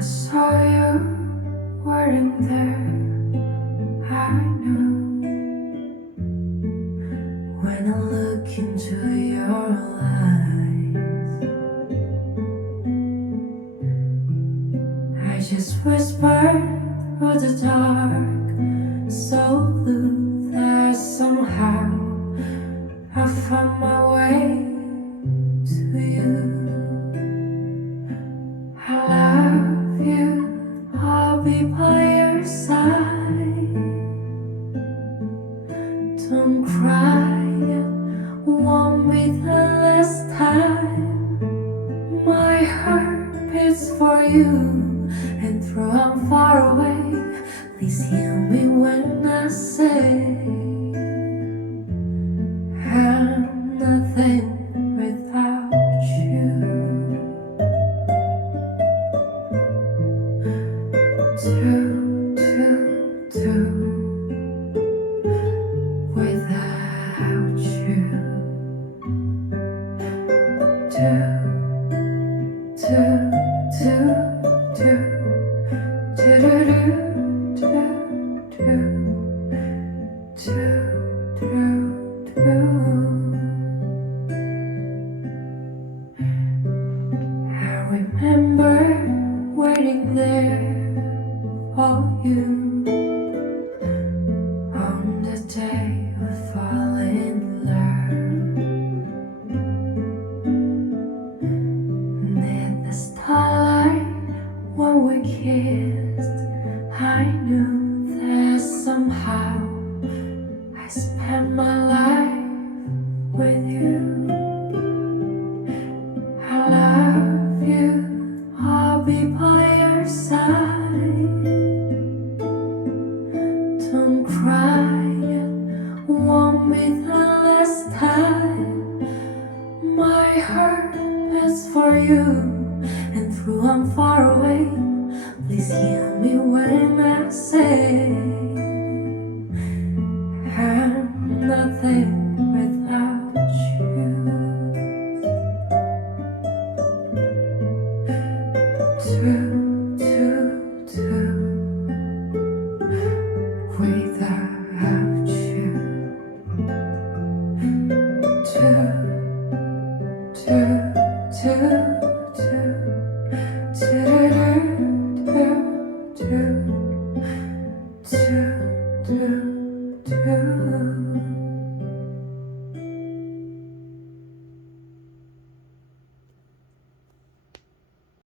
I saw you wearing there. I know when I look into your eyes, I just whispered through the dark, so blue that somehow I found my way to you. I love you, I'll be by your side. Don't cry, it won't be the last time. My heart beats for you, and though I'm far away, please hear me when I say I'm nothing without you. Do without you. Do I remember waiting there for you on the day we fall in love. Neath the starlight when we kissed, I knew that somehow I spent my life with you. I love you, I'll be by your side. Don't cry, it won't be the last time. My heart beats for you, and though I'm far away, please hear me when I say I'm nothing without you. True.